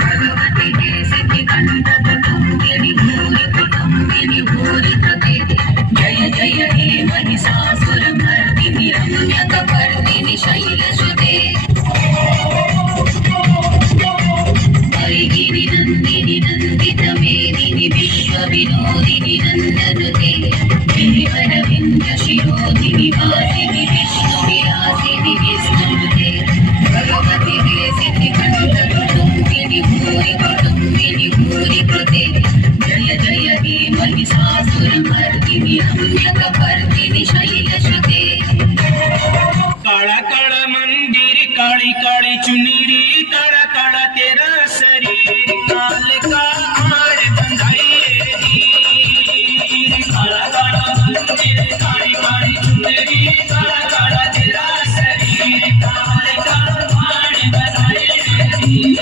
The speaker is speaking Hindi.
भगवती के सिद्धि कंठ कुटुंबिनी भूरि कुटुंबिनी भूरि कृते जय जय हे महिषासुरमर्दिनि रम्यकपर्दिनि शैलसुते गिरिनन्दिनि नन्दितमेदिनि विश्वविनोदिनि नन्दनुते गिरिवरविन्दशिरोधिनि वासिनि विष्णुविलासिनि विष्णुनुते भगवति ते सिद्धिकण्ठकुटुम्बिनि भूरि कुटुम्बिनि भूरि कृते जय जय हे महिषासुरमर्दिनि रम्यकपर्दिनि शैलसुते काळा काळा मंदिर काळी काळी चुनरी काळा काळा तेरा शरीर काल का हार बंधाई रे नीर काळा काळा मंदिर काळी काळी चुनरी काळा काळा तेरा शरीर काल का हार बंधाई रे नीर